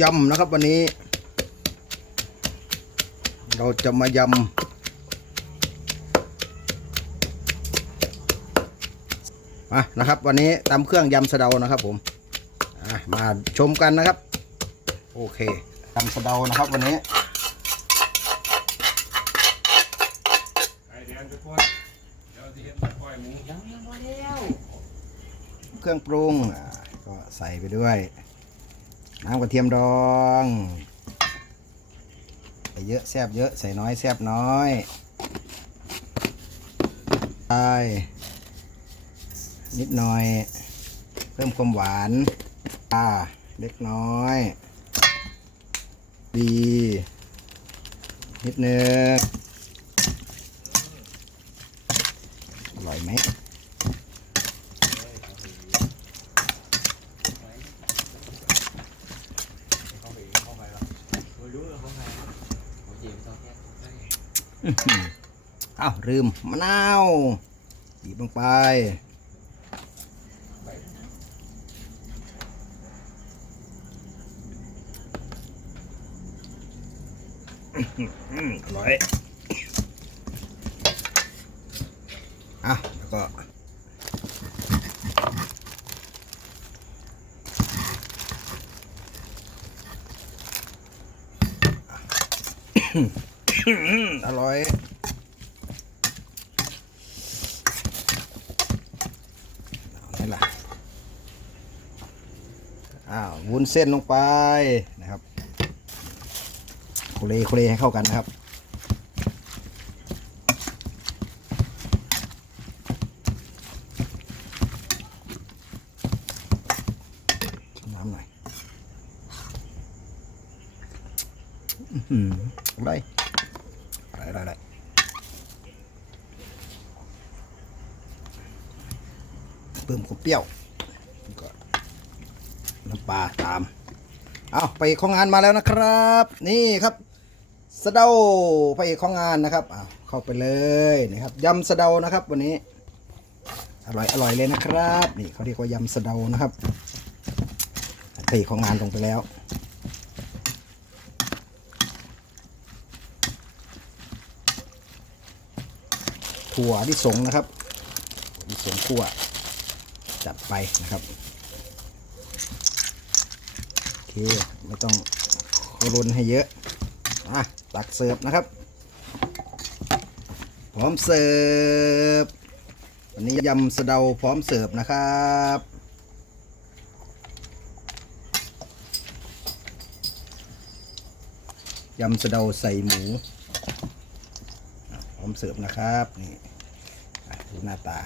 ยำนะครับวันนี้ เราจะมายำมานะครับ วันนี้ตำเครื่องยำสะเดานะครับผมมาชมกันนะครับ โอเคยำสะเดานะครับวันนี้เคนเดี๋ยวที่เห็นตะก้อยหมูยังยังบ่แล้วเครื่องปรุงอ่า ก็ใส่ไปด้วย น้ำกระเทียมดองใส่เยอะแซบเยอะใส่น้อยแซบน้อยใส่นิดหน่อย เพิ่มความหวานปลาเล็กน้อย ดี นิดนึงอร่อยไหม บ่รู้แล้วของใครผมเจ็บตอนแรกผมได้ อ้าวลืมมะนาวบีบลงไปอร่อยอะแล้วก็อื้อหื อร่อย นี่ล่ะ อ้าว วุ้นเส้นลงไปนะครับโคเลโคเลให้เข้ากันนะครับน้ำหน่อย อือหือไรอะ ไรอะไรอะไรเพิ่มความเปรี้ยวก็น้ำปลาตามเอาไปเอกของงานมาแล้วนะครับ นี่ครับสะเดาพระเอกของงานนะครับเอาเข้าไปเลยนะครับยำสะเดานะครับ วันนี้ อร่อยอร่อยเลยนะครับ นี่เขาเรียกว่ายำสะเดานะครับพระเอกของงานลงไปแล้ว ถั่วที่สงนะครับที่สงคั่วจัดไปนะครับโอเคไม่ต้องรุนให้เยอะอะตักเสิร์ฟนะครับ พร้อมเสิร์ฟวันนี้ยำสะเดาพร้อมเสิร์ฟนะครับยำสะเดาใส่หมู พร้อมเสิร์ฟนะครับนี่ หน้าตา